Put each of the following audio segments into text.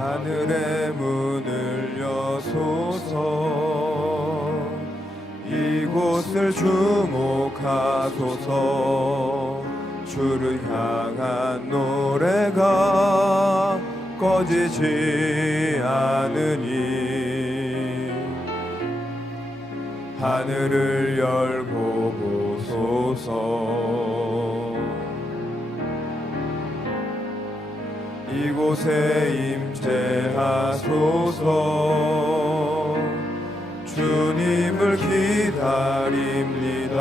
하늘의 문을 여소서. 이곳을 주목하소서. 주를 향한 노래가 꺼지지 않으니 하늘을 열고 보소서. 이곳에 임재하소서. 주님을 기다립니다.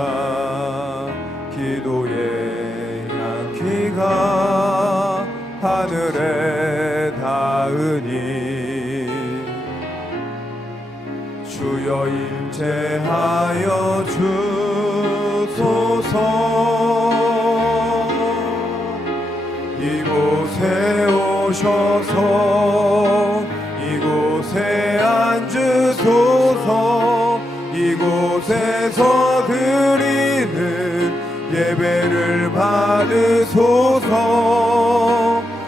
기도의 향기가 하늘에 닿으니 주여 임재하여 주소서. 이곳에 오셔서 이곳에 앉으소서. 이곳에서 드리는 예배를 받으소서.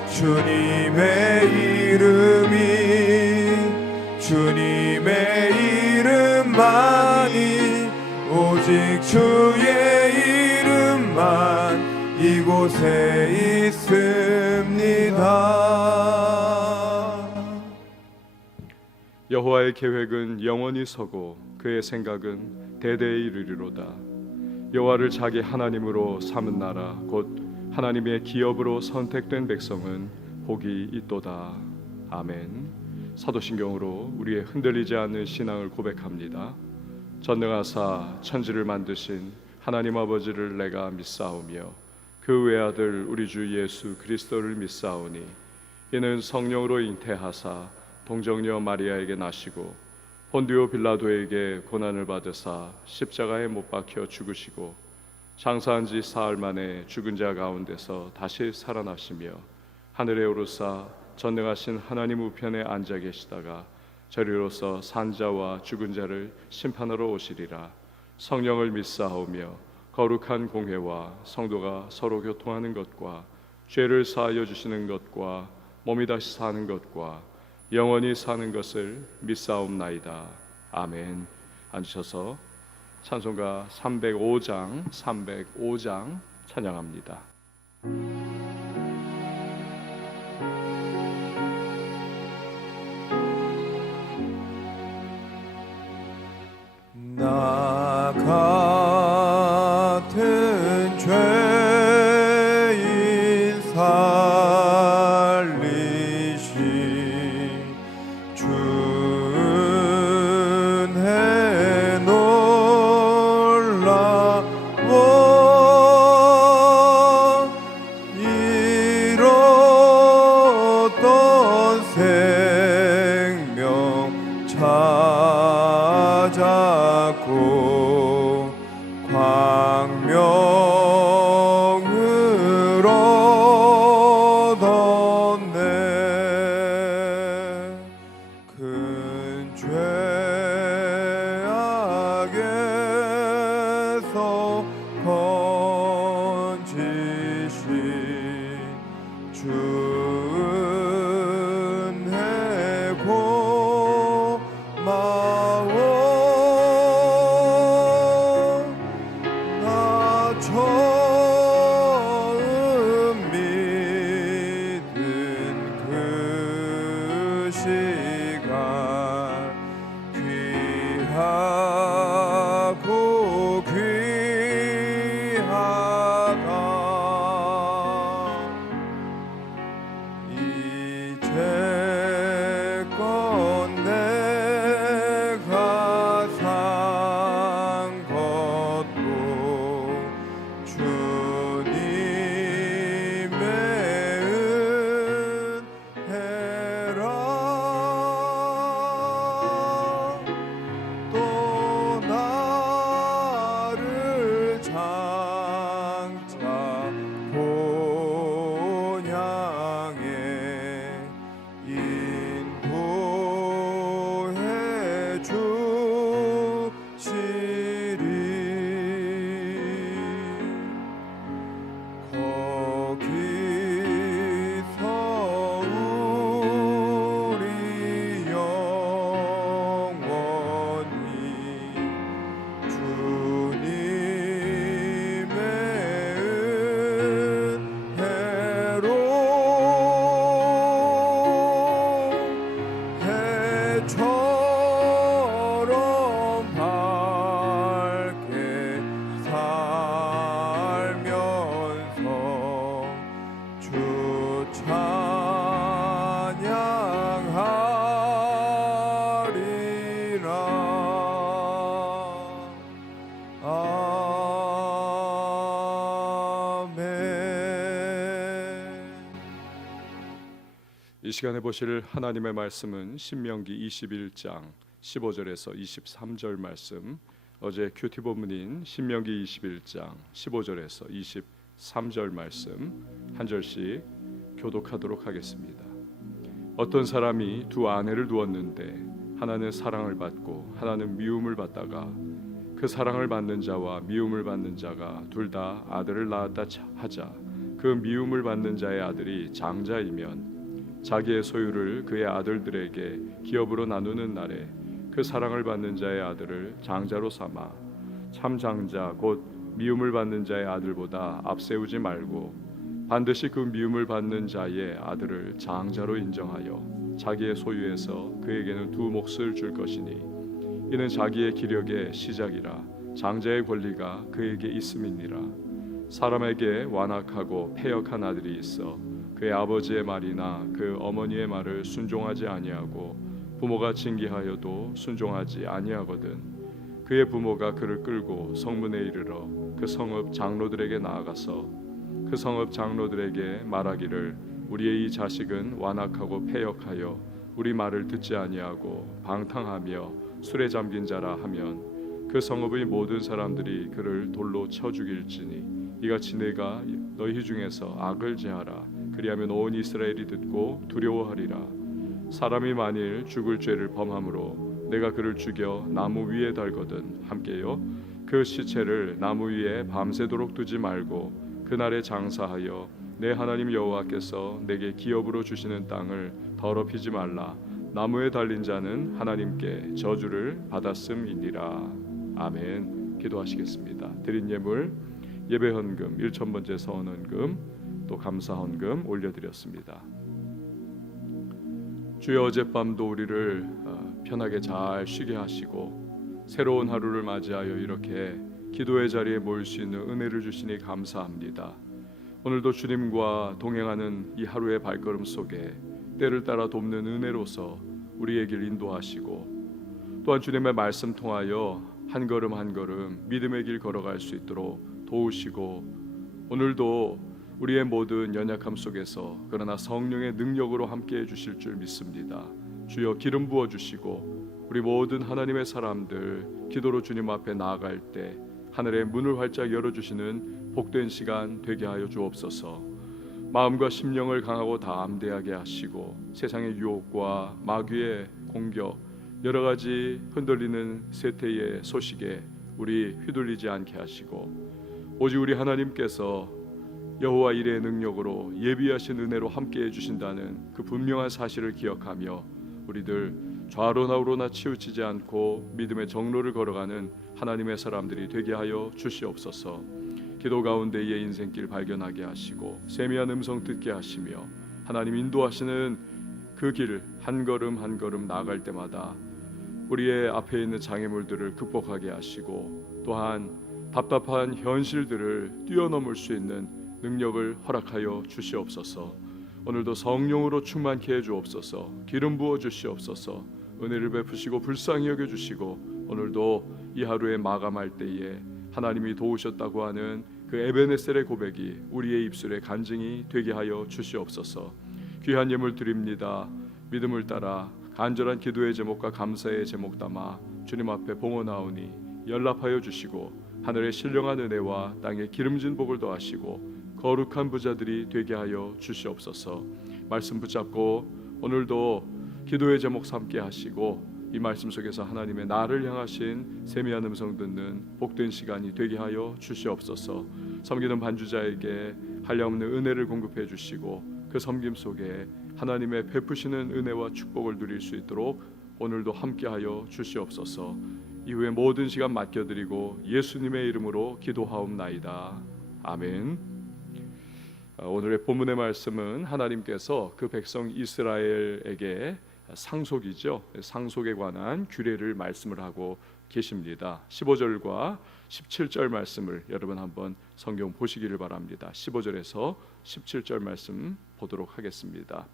주님의 이름만이 오직 주의 이름만 이곳에 있습니다. 여호와의 계획은 영원히 서고 그의 생각은 대대에 이르리로다. 여호와를 자기 하나님으로 삼은 나라 곧 하나님의 기업으로 선택된 백성은 복이 있도다. 아멘. 사도신경으로 우리의 흔들리지 않는 신앙을 고백합니다. 전능하사 천지를 만드신 하나님 아버지를 내가 믿사오며 그 외아들 우리 주 예수 그리스도를 믿사오니 이는 성령으로 잉태하사 동정녀 마리아에게 나시고 본디오 빌라도에게 고난을 받으사 십자가에 못 박혀 죽으시고 장사한 지 사흘 만에 죽은 자 가운데서 다시 살아나시며 하늘에 오르사 전능하신 하나님 우편에 앉아 계시다가 저리로서 산자와 죽은 자를 심판하러 오시리라. 성령을 믿사오며 거룩한 공회와 성도가 서로 교통하는 것과 죄를 사하여 주시는 것과 몸이 다시 사는 것과 영원히 사는 것을 믿사옵나이다. 아멘. 앉으셔서 찬송가 305장 찬양합니다. 나 같은 죄인 살리시 주은혜 놀라워. 잃었던 생명 찾았고 광명을 얻었네. 큰 죄악에서 건지신 주은혜 고마워. 나 처음 믿은 그 시간 귀하고 귀하다. 이제껏 내가 산 것도 주님의 은혜라. 이 시간에 보실 하나님의 말씀은 신명기 21장 15절에서 23절 말씀, 어제 큐티 본문인 신명기 21장 15절에서 23절 말씀 한 절씩 교독하도록 하겠습니다. 어떤 사람이 두 아내를 두었는데 하나는 사랑을 받고 하나는 미움을 받다가 그 사랑을 받는 자와 미움을 받는 자가 둘 다 아들을 낳았다 하자. 그 미움을 받는 자의 아들이 장자이면 자기의 소유를 그의 아들들에게 기업으로 나누는 날에 그 사랑을 받는 자의 아들을 장자로 삼아 참 장자 곧 미움을 받는 자의 아들보다 앞세우지 말고 반드시 그 미움을 받는 자의 아들을 장자로 인정하여 자기의 소유에서 그에게는 두 몫을 줄 것이니 이는 자기의 기력의 시작이라 장자의 권리가 그에게 있음이니라. 사람에게 완악하고 패역한 아들이 있어 그의 아버지의 말이나 그 어머니의 말을 순종하지 아니하고 부모가 징계하여도 순종하지 아니하거든 그의 부모가 그를 끌고 성문에 이르러 그 성읍 장로들에게 나아가서 그 성읍 장로들에게 말하기를 우리의 이 자식은 완악하고 패역하여 우리 말을 듣지 아니하고 방탕하며 술에 잠긴 자라 하면 그 성읍의 모든 사람들이 그를 돌로 쳐 죽일지니 이같이 내가 너희 중에서 악을 제하라. 그리하면 온 이스라엘이 듣고 두려워하리라. 사람이 만일 죽을 죄를 범함으로 내가 그를 죽여 나무 위에 달거든 함께요 그 시체를 나무 위에 밤새도록 두지 말고 그날에 장사하여 내 하나님 여호와께서 내게 기업으로 주시는 땅을 더럽히지 말라. 나무에 달린 자는 하나님께 저주를 받았음이니라. 아멘. 기도하시겠습니다. 드린 예물 예배 헌금 1,000번째 서원 헌금 또 감사 헌금 올려드렸습니다. 주여 어젯밤도 우리를 편하게 잘 쉬게 하시고 새로운 하루를 맞이하여 이렇게 기도의 자리에 모일 수 있는 은혜를 주시니 감사합니다. 오늘도 주님과 동행하는 이 하루의 발걸음 속에 때를 따라 돕는 은혜로서 우리의 길 인도하시고 또한 주님의 말씀 통하여 한 걸음 한 걸음 믿음의 길 걸어갈 수 있도록 도우시고 오늘도 우리의 모든 연약함 속에서 그러나 성령의 능력으로 함께해 주실 줄 믿습니다. 주여 기름 부어 주시고 우리 모든 하나님의 사람들 기도로 주님 앞에 나아갈 때 하늘의 문을 활짝 열어주시는 복된 시간 되게 하여 주옵소서. 마음과 심령을 강하고 담대하게 하시고 세상의 유혹과 마귀의 공격 여러 가지 흔들리는 세태의 소식에 우리 휘둘리지 않게 하시고 오직 우리 하나님께서 여호와 일의 능력으로 예비하신 은혜로 함께해 주신다는 그 분명한 사실을 기억하며 우리들 좌로나 우로나 치우치지 않고 믿음의 정로를 걸어가는 하나님의 사람들이 되게 하여 주시옵소서. 기도 가운데의 인생길 발견하게 하시고 세미한 음성 듣게 하시며 하나님 인도하시는 그 길 한 걸음 한 걸음 나아갈 때마다 우리의 앞에 있는 장애물들을 극복하게 하시고 또한 답답한 현실들을 뛰어넘을 수 있는 능력을 허락하여 주시옵소서. 오늘도 성령으로 충만케 해 주옵소서. 기름 부어 주시옵소서. 은혜를 베푸시고 불쌍히 여겨 주시고 오늘도 이 하루에 마감할 때에 하나님이 도우셨다고 하는 그 에베네셀의 고백이 우리의 입술에 간증이 되게 하여 주시옵소서. 귀한 예물 드립니다. 믿음을 따라 간절한 기도의 제목과 감사의 제목 담아 주님 앞에 봉헌하오니 연락하여 주시고 하늘의 신령한 은혜와 땅의 기름진 복을 더하시고 거룩한 부자들이 되게 하여 주시옵소서. 말씀 붙잡고 오늘도 기도의 제목 삼게 하시고 이 말씀 속에서 하나님의 나를 향하신 세미한 음성 듣는 복된 시간이 되게 하여 주시옵소서. 섬기는 반주자에게 한량없는 은혜를 공급해 주시고 그 섬김 속에 하나님의 베푸시는 은혜와 축복을 누릴 수 있도록 오늘도 함께하여 주시옵소서. 이후에 모든 시간 맡겨드리고 예수님의 이름으로 기도하옵나이다. 아멘. 오늘의 본문의 말씀은 하나님께서 그 백성 이스라엘에게 상속이죠. 상속에 관한 규례를 말씀을 하고 계십니다. 15절과 17절 말씀을 여러분 한번 성경 보시기를 바랍니다. 15절에서 17절 말씀 보도록 하겠습니다.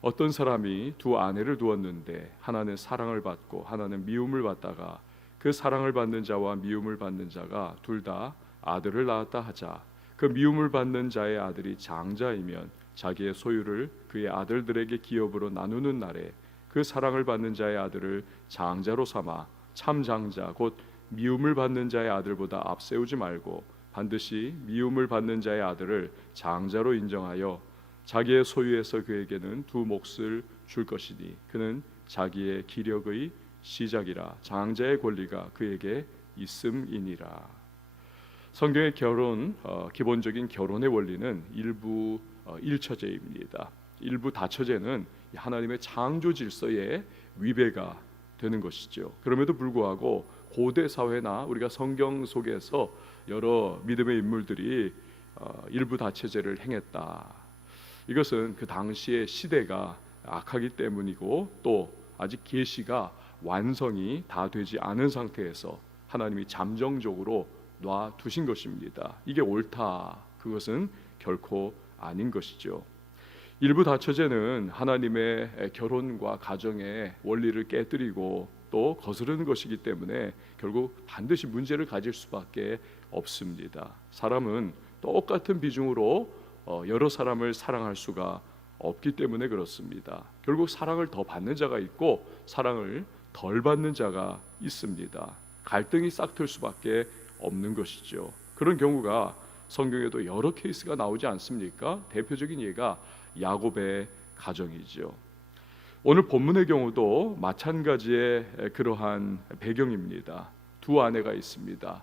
어떤 사람이 두 아내를 두었는데 하나는 사랑을 받고 하나는 미움을 받다가 그 사랑을 받는 자와 미움을 받는 자가 둘 다 아들을 낳았다 하자. 그 미움을 받는 자의 아들이 장자이면 자기의 소유를 그의 아들들에게 기업으로 나누는 날에 그 사랑을 받는 자의 아들을 장자로 삼아 참 장자 곧 미움을 받는 자의 아들보다 앞세우지 말고 반드시 미움을 받는 자의 아들을 장자로 인정하여 자기의 소유에서 그에게는 두 몫을 줄 것이니 그는 자기의 기력의 시작이라 장자의 권리가 그에게 있음이니라. 성경의 결혼, 기본적인 결혼의 원리는 일부 일처제입니다. 일부 다처제는 하나님의 창조 질서에 위배가 되는 것이죠. 그럼에도 불구하고 고대 사회나 우리가 성경 속에서 여러 믿음의 인물들이 일부 다처제를 행했다. 이것은 그 당시의 시대가 악하기 때문이고 또 아직 계시가 완성이 다 되지 않은 상태에서 하나님이 잠정적으로 놔두신 것입니다. 이게 옳다. 그것은 결코 아닌 것이죠. 일부 다처제는 하나님의 결혼과 가정의 원리를 깨뜨리고 또 거스르는 것이기 때문에 결국 반드시 문제를 가질 수밖에 없습니다. 사람은 똑같은 비중으로 여러 사람을 사랑할 수가 없기 때문에 그렇습니다. 결국 사랑을 더 받는 자가 있고 사랑을 덜 받는 자가 있습니다. 갈등이 싹틀 수밖에 없는 것이죠. 그런 경우가 성경에도 여러 케이스가 나오지 않습니까? 대표적인 예가 야곱의 가정이죠. 오늘 본문의 경우도 마찬가지의 그러한 배경입니다. 두 아내가 있습니다.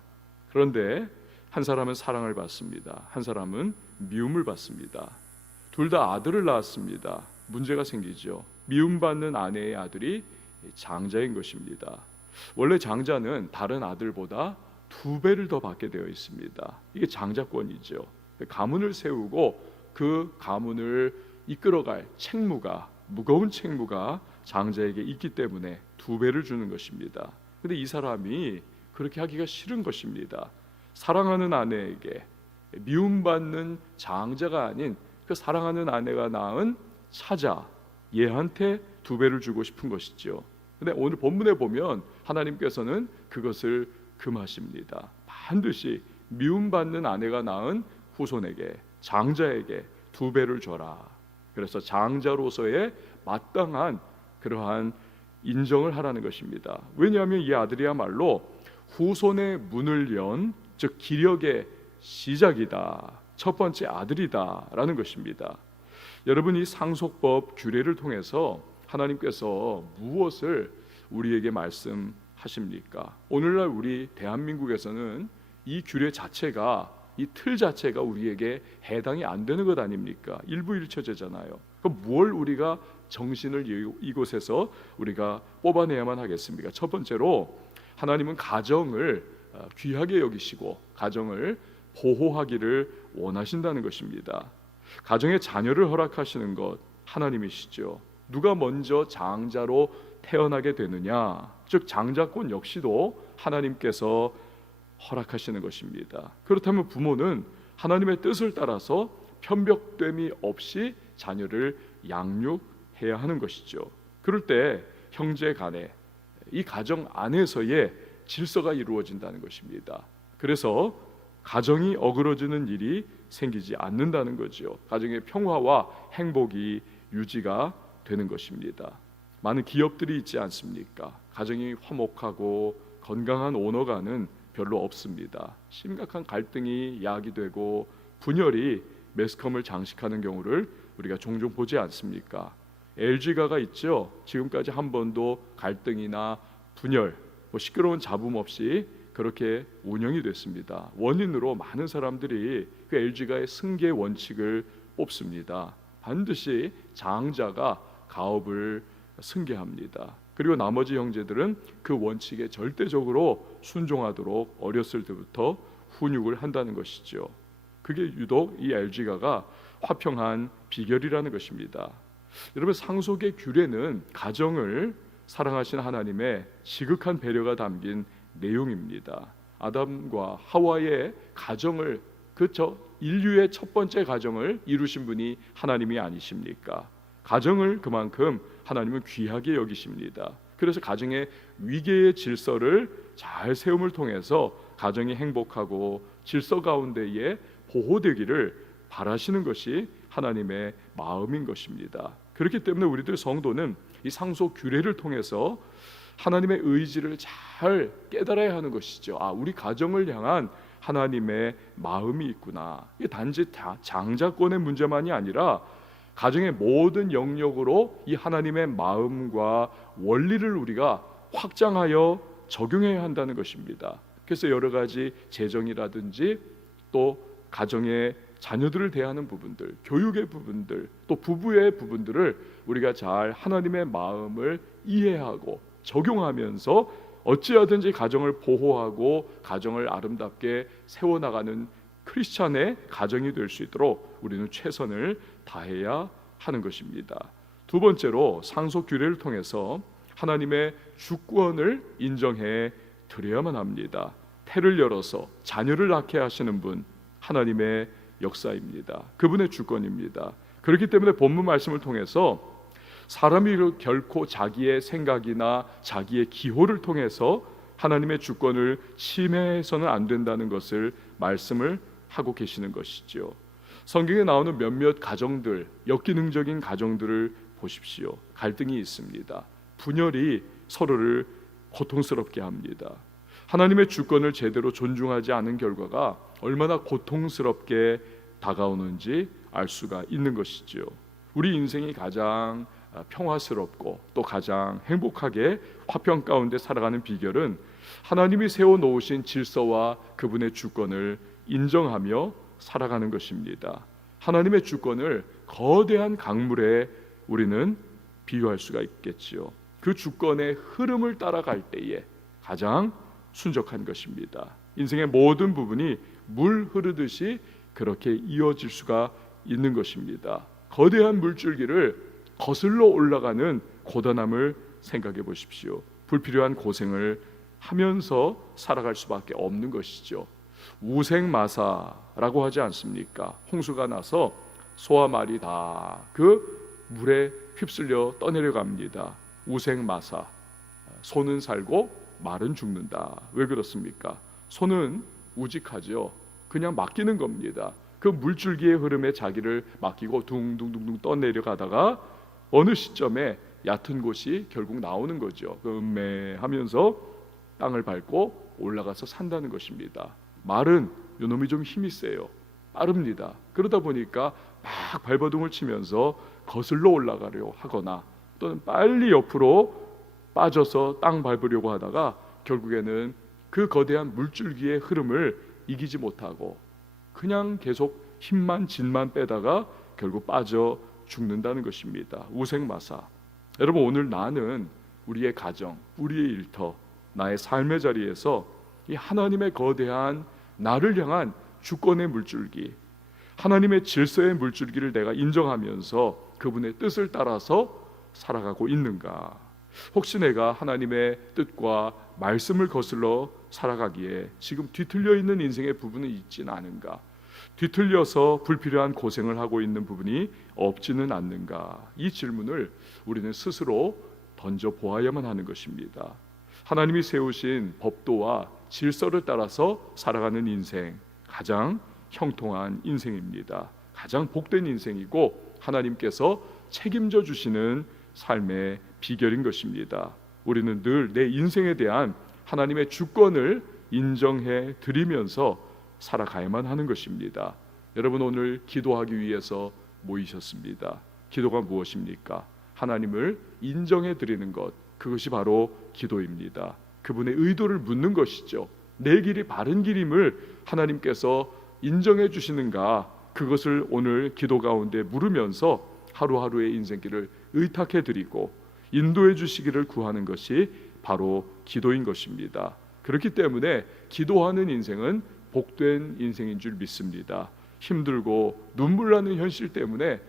그런데 한 사람은 사랑을 받습니다. 한 사람은 미움을 받습니다. 둘 다 아들을 낳았습니다. 문제가 생기죠. 미움받는 아내의 아들이 장자인 것입니다. 원래 장자는 다른 아들보다 2배를 더 받게 되어 있습니다. 이게 장자권이죠. 가문을 세우고 그 가문을 이끌어갈 책무가, 무거운 책무가 장자에게 있기 때문에 2배를 주는 것입니다. 근데 이 사람이 그렇게 하기가 싫은 것입니다. 사랑하는 아내에게 미움받는 장자가 아닌 그 사랑하는 아내가 낳은 차자 얘한테 2배를 주고 싶은 것이죠. 근데 오늘 본문에 보면 하나님께서는 그것을 금하십니다. 반드시 미움받는 아내가 낳은 후손에게 장자에게 2배를 줘라. 그래서 장자로서의 마땅한 그러한 인정을 하라는 것입니다. 왜냐하면 이 아들이야말로 후손의 문을 연, 즉 기력의 시작이다. 첫 번째 아들이다라는 것입니다. 여러분, 이 상속법 규례를 통해서 하나님께서 무엇을 우리에게 말씀하십니까? 오늘날 우리 대한민국에서는 이 규례 자체가, 이 틀 자체가 우리에게 해당이 안 되는 것 아닙니까? 일부일처제잖아요. 그럼 뭘 우리가 정신을 이곳에서 우리가 뽑아내야만 하겠습니까? 첫 번째로 하나님은 가정을 귀하게 여기시고 가정을 보호하기를 원하신다는 것입니다. 가정에 자녀를 허락하시는 것 하나님이시죠. 누가 먼저 장자로 태어나게 되느냐, 즉 장자권 역시도 하나님께서 허락하시는 것입니다. 그렇다면 부모는 하나님의 뜻을 따라서 편벽됨이 없이 자녀를 양육해야 하는 것이죠. 그럴 때 형제 간에 이 가정 안에서의 질서가 이루어진다는 것입니다. 그래서 가정이 어그러지는 일이 생기지 않는다는 거죠. 가정의 평화와 행복이 유지가 되는 것입니다. 많은 기업들이 있지 않습니까? 가정이 화목하고 건강한 오너가는 별로 없습니다. 심각한 갈등이 야기되고 분열이 매스컴을 장식하는 경우를 우리가 종종 보지 않습니까? LG가가 있죠. 지금까지 한 번도 갈등이나 분열, 시끄러운 잡음 없이 그렇게 운영이 됐습니다. 원인으로 많은 사람들이 그 LG가의 승계 원칙을 뽑습니다. 반드시 장자가 가업을 승계합니다. 그리고 나머지 형제들은 그 원칙에 절대적으로 순종하도록 어렸을 때부터 훈육을 한다는 것이죠. 그게 유독 이 LG가가 화평한 비결이라는 것입니다. 여러분, 상속의 규례는 가정을 사랑하신 하나님의 지극한 배려가 담긴 내용입니다. 아담과 하와의 가정을, 그렇죠? 인류의 첫 번째 가정을 이루신 분이 하나님이 아니십니까? 가정을 그만큼 하나님은 귀하게 여기십니다. 그래서 가정의 위계의 질서를 잘 세움을 통해서 가정이 행복하고 질서 가운데에 보호되기를 바라시는 것이 하나님의 마음인 것입니다. 그렇기 때문에 우리들 성도는 이 상속 규례를 통해서 하나님의 의지를 잘 깨달아야 하는 것이죠. 우리 가정을 향한 하나님의 마음이 있구나. 이게 단지 장자권의 문제만이 아니라 가정의 모든 영역으로 이 하나님의 마음과 원리를 우리가 확장하여 적용해야 한다는 것입니다. 그래서 여러 가지 재정이라든지 또 가정의 자녀들을 대하는 부분들, 교육의 부분들, 또 부부의 부분들을 우리가 잘 하나님의 마음을 이해하고 적용하면서 어찌하든지 가정을 보호하고 가정을 아름답게 세워나가는 크리스찬의 가정이 될 수 있도록 우리는 최선을 다해야 하는 것입니다. 두 번째로 상속 규례를 통해서 하나님의 주권을 인정해 드려야만 합니다. 태를 열어서 자녀를 낳게 하시는 분, 하나님의 역사입니다. 그분의 주권입니다. 그렇기 때문에 본문 말씀을 통해서 사람이 결코 자기의 생각이나 자기의 기호를 통해서 하나님의 주권을 침해해서는 안 된다는 것을 말씀을 하고 계시는 것이죠. 성경에 나오는 몇몇 가정들, 역기능적인 가정들을 보십시오. 갈등이 있습니다. 분열이 서로를 고통스럽게 합니다. 하나님의 주권을 제대로 존중하지 않은 결과가 얼마나 고통스럽게 다가오는지 알 수가 있는 것이죠. 우리 인생이 가장 평화스럽고 또 가장 행복하게 화평 가운데 살아가는 비결은 하나님이 세워놓으신 질서와 그분의 주권을 인정하며 살아가는 것입니다. 하나님의 주권을 거대한 강물에 우리는 비유할 수가 있겠지요. 그 주권의 흐름을 따라갈 때에 가장 순적한 것입니다. 인생의 모든 부분이 물 흐르듯이 그렇게 이어질 수가 있는 것입니다. 거대한 물줄기를 거슬러 올라가는 고단함을 생각해 보십시오. 불필요한 고생을 하면서 살아갈 수밖에 없는 것이죠. 우생마사라고 하지 않습니까? 홍수가 나서 소와 말이 다 그 물에 휩쓸려 떠내려갑니다. 우생마사. 소는 살고 말은 죽는다. 왜 그렇습니까? 소는 우직하죠. 그냥 맡기는 겁니다. 그 물줄기의 흐름에 자기를 맡기고 둥둥둥둥 떠내려가다가 어느 시점에 얕은 곳이 결국 나오는 거죠. 그 음매하면서 땅을 밟고 올라가서 산다는 것입니다. 말은 요놈이 좀 힘이 세요. 빠릅니다. 그러다 보니까 막 발버둥을 치면서 거슬러 올라가려 하거나 또는 빨리 옆으로 빠져서 땅 밟으려고 하다가 결국에는 그 거대한 물줄기의 흐름을 이기지 못하고 그냥 계속 힘만 진만 빼다가 결국 빠져 죽는다는 것입니다. 우생마사. 여러분, 오늘 나는 우리의 가정, 우리의 일터, 나의 삶의 자리에서 이 하나님의 거대한 나를 향한 주권의 물줄기, 하나님의 질서의 물줄기를 내가 인정하면서 그분의 뜻을 따라서 살아가고 있는가? 혹시 내가 하나님의 뜻과 말씀을 거슬러 살아가기에 지금 뒤틀려 있는 인생의 부분이 있지는 않은가? 뒤틀려서 불필요한 고생을 하고 있는 부분이 없지는 않는가? 이 질문을 우리는 스스로 던져 보아야만 하는 것입니다. 하나님이 세우신 법도와 질서를 따라서 살아가는 인생, 가장 형통한 인생입니다. 가장 복된 인생이고 하나님께서 책임져 주시는 삶의 비결인 것입니다. 우리는 늘 내 인생에 대한 하나님의 주권을 인정해 드리면서 살아가야만 하는 것입니다. 여러분, 오늘 기도하기 위해서 모이셨습니다. 기도가 무엇입니까? 하나님을 인정해 드리는 것, 그것이 바로 기도입니다. 그분의 의도를 묻는 것이죠. 내 길이 바른 길임을 하나님께서 인정해 주시는가, 그것을 오늘 기도 가운데 물으면서 하루하루의 인생길을 의탁해 드리고 인도해 주시기를 구하는 것이 바로 기도인 것입니다. 그렇기 때문에 기도하는 인생은 복된 인생인 줄 믿습니다. 힘들고 눈물 나는 현실 때문에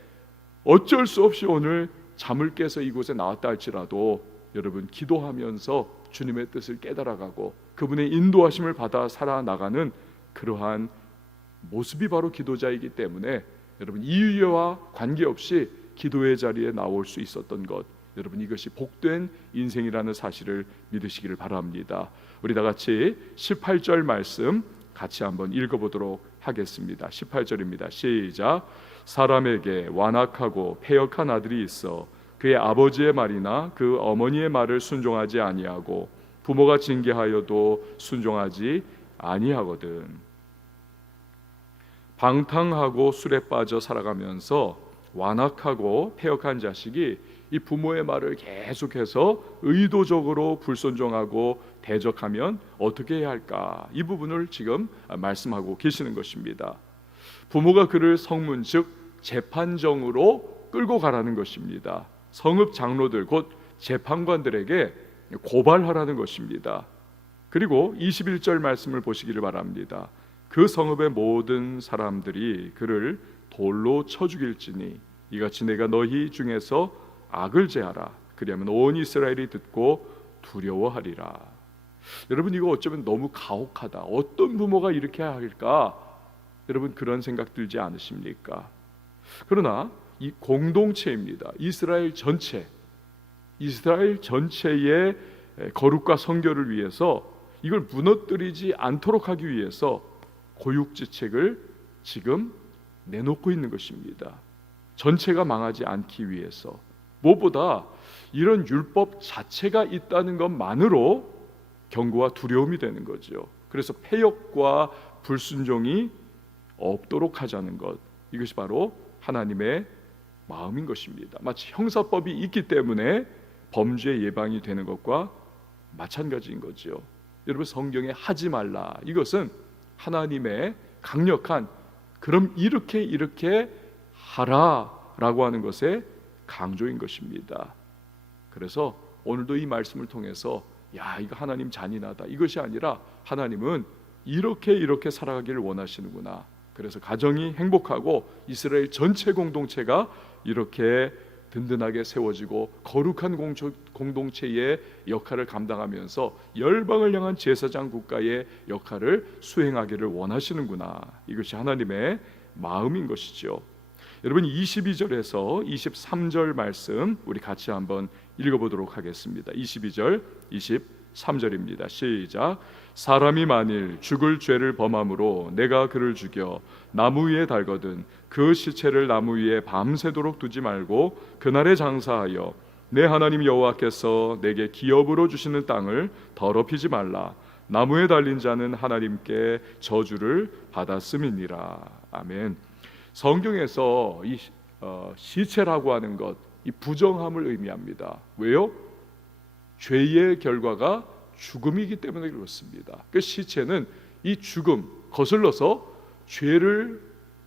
어쩔 수 없이 오늘 잠을 깨서 이곳에 나왔다 할지라도 여러분, 기도하면서 주님의 뜻을 깨달아가고 그분의 인도하심을 받아 살아나가는 그러한 모습이 바로 기도자이기 때문에 여러분, 이유와 관계없이 기도의 자리에 나올 수 있었던 것, 여러분, 이것이 복된 인생이라는 사실을 믿으시기를 바랍니다. 우리 다 같이 18절 말씀 같이 한번 읽어보도록 하겠습니다. 18절입니다. 시작. 사람에게 완악하고 패역한 아들이 있어 그의 아버지의 말이나 그 어머니의 말을 순종하지 아니하고 부모가 징계하여도 순종하지 아니하거든. 방탕하고 술에 빠져 살아가면서 완악하고 패역한 자식이 이 부모의 말을 계속해서 의도적으로 불순종하고 대적하면 어떻게 해야 할까? 이 부분을 지금 말씀하고 계시는 것입니다. 부모가 그를 성문 즉 재판정으로 끌고 가라는 것입니다. 성읍 장로들 곧 재판관들에게 고발하라는 것입니다. 그리고 21절 말씀을 보시기를 바랍니다. 그 성읍의 모든 사람들이 그를 돌로 쳐 죽일지니 이같이 내가 너희 중에서 악을 제하라. 그리하면 온 이스라엘이 듣고 두려워하리라. 여러분, 이거 어쩌면 너무 가혹하다. 어떤 부모가 이렇게 할까? 여러분, 그런 생각 들지 않으십니까? 그러나 이 공동체입니다. 이스라엘 전체의 거룩과 성결을 위해서, 이걸 무너뜨리지 않도록 하기 위해서 고육지책을 지금 내놓고 있는 것입니다. 전체가 망하지 않기 위해서. 무엇보다 이런 율법 자체가 있다는 것만으로 경고와 두려움이 되는 거죠. 그래서 패역과 불순종이 없도록 하자는 것, 이것이 바로 하나님의 마음인 것입니다. 마치 형사법이 있기 때문에 범죄 예방이 되는 것과 마찬가지인 거죠. 여러분, 성경에 하지 말라, 이것은 하나님의 강력한 그럼 이렇게 하라라고 하는 것의 강조인 것입니다. 그래서 오늘도 이 말씀을 통해서 야, 이거 하나님 잔인하다, 이것이 아니라 하나님은 이렇게 살아가기를 원하시는구나. 그래서 가정이 행복하고 이스라엘 전체 공동체가 이렇게 든든하게 세워지고 거룩한 공동체의 역할을 감당하면서 열방을 향한 제사장 국가의 역할을 수행하기를 원하시는구나. 이것이 하나님의 마음인 것이죠. 여러분, 22절에서 23절 말씀 우리 같이 한번 읽어보도록 하겠습니다. 22절, 23절입니다. 시작. 사람이 만일 죽을 죄를 범함으로 내가 그를 죽여 나무 위에 달거든 그 시체를 나무 위에 밤새도록 두지 말고 그날에 장사하여 내 하나님 여호와께서 내게 기업으로 주시는 땅을 더럽히지 말라. 나무에 달린 자는 하나님께 저주를 받았음이니라. 아멘. 성경에서 이 시체라고 하는 것, 이 부정함을 의미합니다. 왜요? 죄의 결과가 죽음이기 때문에 그렇습니다. 그 시체는 이 죽음, 거슬러서 죄를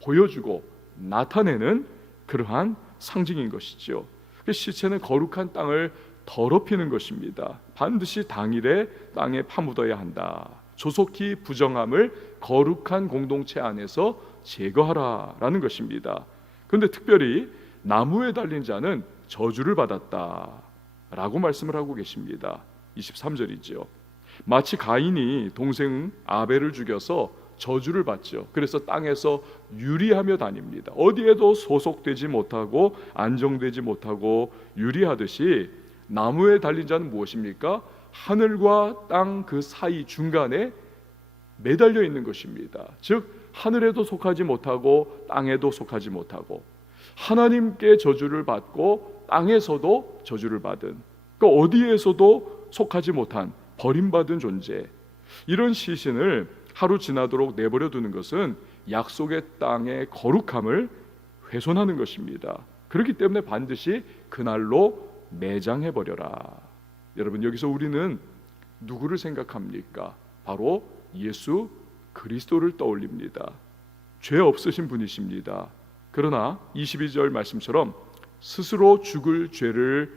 보여주고 나타내는 그러한 상징인 것이죠. 그 시체는 거룩한 땅을 더럽히는 것입니다. 반드시 당일에 땅에 파묻어야 한다. 조속히 부정함을 거룩한 공동체 안에서 제거하라라는 것입니다. 그런데 특별히 나무에 달린 자는 저주를 받았다라고 말씀을 하고 계십니다. 23절이죠. 마치 가인이 동생 아벨을 죽여서 저주를 받죠. 그래서 땅에서 유리하며 다닙니다. 어디에도 소속되지 못하고 안정되지 못하고 유리하듯이 나무에 달린 자는 무엇입니까? 하늘과 땅 그 사이 중간에 매달려 있는 것입니다. 즉 하늘에도 속하지 못하고 땅에도 속하지 못하고 하나님께 저주를 받고 땅에서도 저주를 받은, 그 어디에서도 속하지 못한 버림받은 존재. 이런 시신을 하루 지나도록 내버려 두는 것은 약속의 땅의 거룩함을 훼손하는 것입니다. 그렇기 때문에 반드시 그날로 매장해 버려라. 여러분, 여기서 우리는 누구를 생각합니까? 바로 예수 그리스도를 떠올립니다. 죄 없으신 분이십니다. 그러나 22절 말씀처럼 스스로 죽을 죄를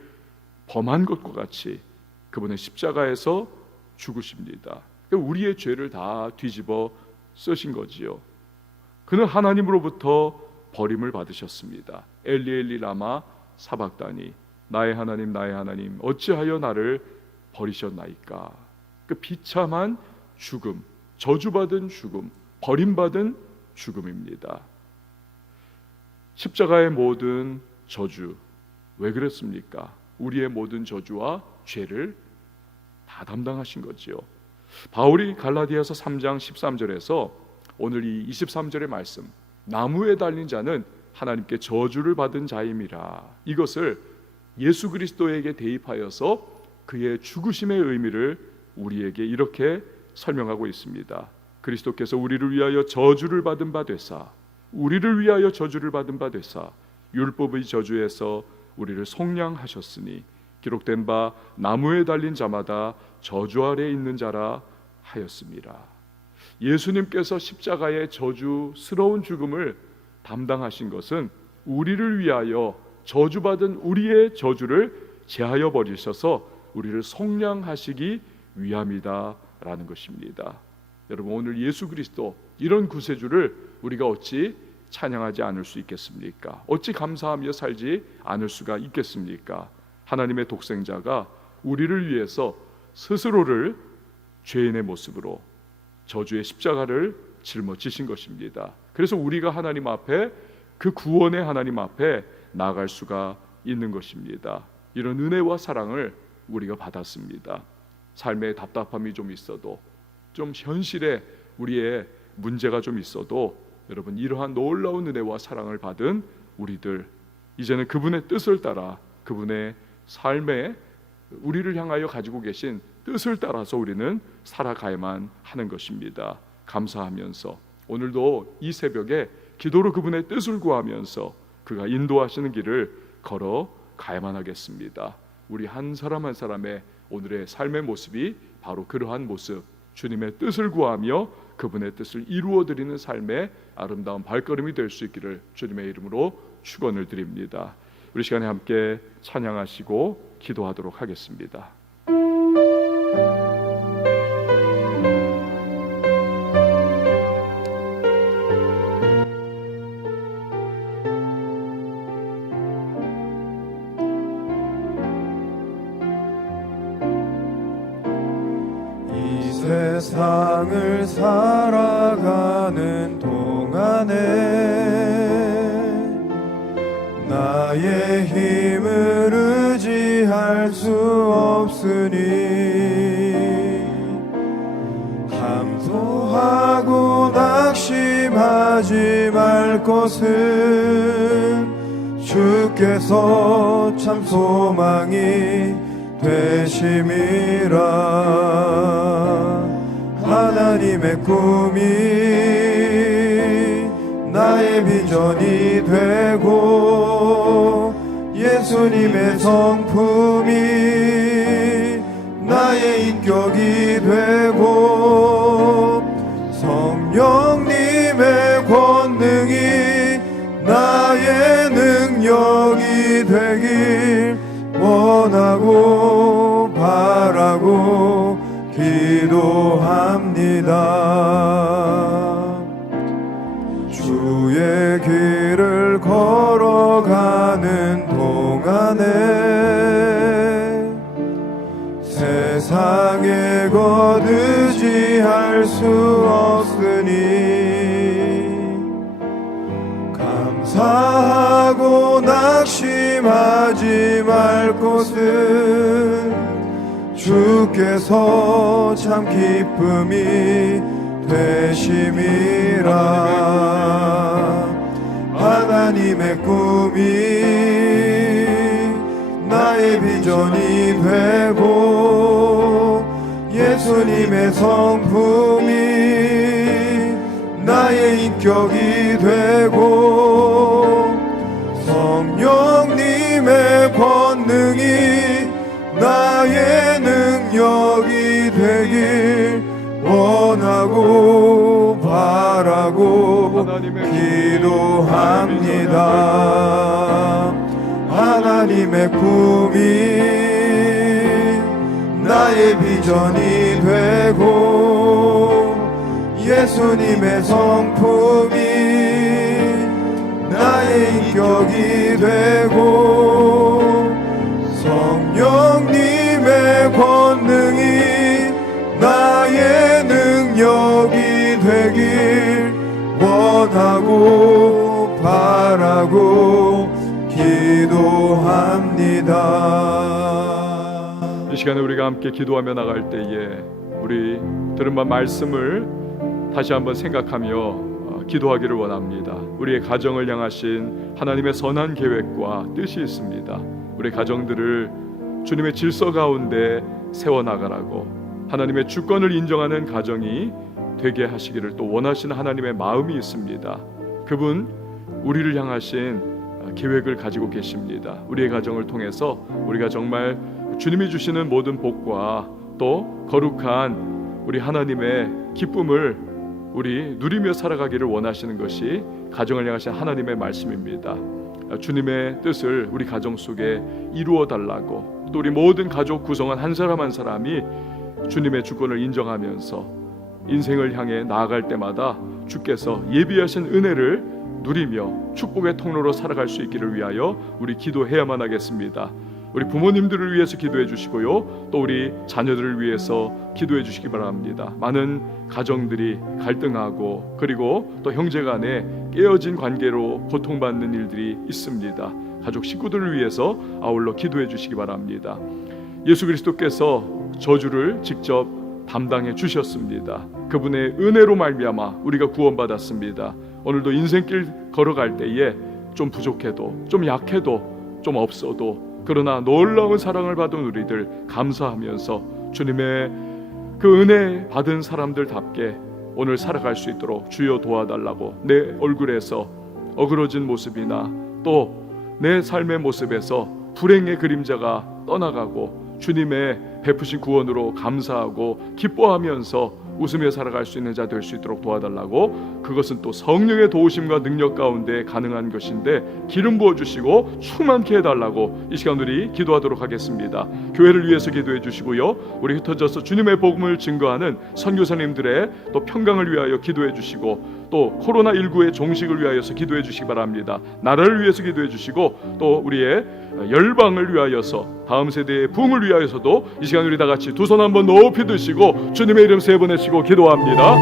범한 것과 같이 그분은 십자가에서 죽으십니다. 우리의 죄를 다 뒤집어 쓰신 거지요. 그는 하나님으로부터 버림을 받으셨습니다. 엘리 엘리 라마 사박다니, 나의 하나님 어찌하여 나를 버리셨나이까. 그 비참한 죽음, 저주받은 죽음, 버림받은 죽음입니다. 십자가의 모든 저주, 왜 그랬습니까? 우리의 모든 저주와 죄를 다 담당하신 거지요. 바울이 갈라디아서 3장 13절에서 오늘 이 23절의 말씀, 나무에 달린 자는 하나님께 저주를 받은 자임이라. 이것을 예수 그리스도에게 대입하여서 그의 죽으심의 의미를 우리에게 이렇게 설명하고 있습니다. 그리스도께서 우리를 위하여 저주를 받은 바 되사, 우리를 위하여 저주를 받은 바 되사 율법의 저주에서 우리를 속량하셨으니 기록된 바 나무에 달린 자마다 저주 아래 있는 자라 하였습니다. 예수님께서 십자가의 저주스러운 죽음을 담당하신 것은 우리를 위하여 저주받은 우리의 저주를 제하여 버리셔서 우리를 속량하시기 위함이다라는 것입니다. 여러분, 오늘 예수 그리스도 이런 구세주를 우리가 어찌 찬양하지 않을 수 있겠습니까? 어찌 감사하며 살지 않을 수가 있겠습니까? 하나님의 독생자가 우리를 위해서 스스로를 죄인의 모습으로 저주의 십자가를 짊어지신 것입니다. 그래서 우리가 하나님 앞에, 그 구원의 하나님 앞에 나아갈 수가 있는 것입니다. 이런 은혜와 사랑을 우리가 받았습니다. 삶에 답답함이 좀 있어도, 좀 현실에 우리의 문제가 좀 있어도, 여러분, 이러한 놀라운 은혜와 사랑을 받은 우리들, 이제는 그분의 뜻을 따라, 그분의 삶에 우리를 향하여 가지고 계신 뜻을 따라서 우리는 살아가야만 하는 것입니다. 감사하면서 오늘도 이 새벽에 기도로 그분의 뜻을 구하면서 그가 인도하시는 길을 걸어 가야만 하겠습니다. 우리 한 사람 한 사람의 오늘의 삶의 모습이 바로 그러한 모습, 주님의 뜻을 구하며 그분의 뜻을 이루어드리는 삶의 아름다운 발걸음이 될 수 있기를 주님의 이름으로 축원을 드립니다. 우리 시간에 함께 찬양하시고 기도하도록 하겠습니다. 이 세상을 살아가는 동안에 나의 힘을 의지할 수 없으니 함소하고 낙심하지 말 것은 주께서 참 소망이 되심이라. 하나님의 꿈이 나의 비전이 되고 예수님의 성품이 나의 인격이 되고 성령님의 권능이 나의 능력이 되길 원하고 바라고 기도합니다. 주의 길을 걸어가는 동안에 세상에 것 의지할 수 없으니 감사하고 낙심하지 말 것은 주께서 참 기쁨이 되심이라. 하나님의 꿈이 나의 비전이 되고 예수님의 성품이 나의 인격이 되고 성령님의 권능이 나의 능력이 되길 원하고 바라고 기도합니다. 하나님의 꿈이 나의 비전이 되고 예수님의 성품이 나의 인격이 되고 성령님의 권능이 나의 능력이 되길 원하고 바라고 기도합니다. 이 시간에 우리가 함께 기도하며 나갈 때에 우리 들은 바 말씀을 다시 한번 생각하며 기도하기를 원합니다. 우리의 가정을 향하신 하나님의 선한 계획과 뜻이 있습니다. 우리 가정들을 주님의 질서 가운데 세워나가라고, 하나님의 주권을 인정하는 가정이 되게 하시기를 또 원하시는 하나님의 마음이 있습니다. 그분 우리를 향하신 계획을 가지고 계십니다. 우리의 가정을 통해서 우리가 정말 주님이 주시는 모든 복과 또 거룩한 우리 하나님의 기쁨을 우리 누리며 살아가기를 원하시는 것이 가정을 향하신 하나님의 말씀입니다. 주님의 뜻을 우리 가정 속에 이루어 달라고, 또 우리 모든 가족 구성원 한 사람 한 사람이 주님의 주권을 인정하면서 인생을 향해 나아갈 때마다 주께서 예비하신 은혜를 누리며 축복의 통로로 살아갈 수 있기를 위하여 우리 기도해야만 하겠습니다. 우리 부모님들을 위해서 기도해 주시고요, 또 우리 자녀들을 위해서 기도해 주시기 바랍니다. 많은 가정들이 갈등하고 그리고 또 형제간에 깨어진 관계로 고통받는 일들이 있습니다. 가족 식구들을 위해서 아울러 기도해 주시기 바랍니다. 예수 그리스도께서 저주를 직접 담당해 주셨습니다. 그분의 은혜로 말미암아 우리가 구원받았습니다. 오늘도 인생길 걸어갈 때에 좀 부족해도, 좀 약해도, 좀 없어도, 그러나 놀라운 사랑을 받은 우리들 감사하면서 주님의 그 은혜 받은 사람들답게 오늘 살아갈 수 있도록 주여 도와달라고, 내 얼굴에서 어그러진 모습이나 또 내 삶의 모습에서 불행의 그림자가 떠나가고 주님의 베푸신 구원으로 감사하고 기뻐하면서 웃으며 살아갈 수 있는 자 될 수 있도록 도와달라고, 그것은 또 성령의 도우심과 능력 가운데 가능한 것인데 기름 부어주시고 충만케 해달라고 이 시간 우리 기도하도록 하겠습니다. 교회를 위해서 기도해 주시고요, 우리 흩어져서 주님의 복음을 증거하는 선교사님들의 또 평강을 위하여 기도해 주시고, 또 코로나19의 종식을 위하여서 기도해 주시기 바랍니다. 나라를 위해서 기도해 주시고, 또 우리의 열방을 위하여서 다음 세대의 부흥을 위하여서도 이 시간 우리 다 같이 두 손 한번 높이 드시고 주님의 이름 세 번 외치고 기도합니다.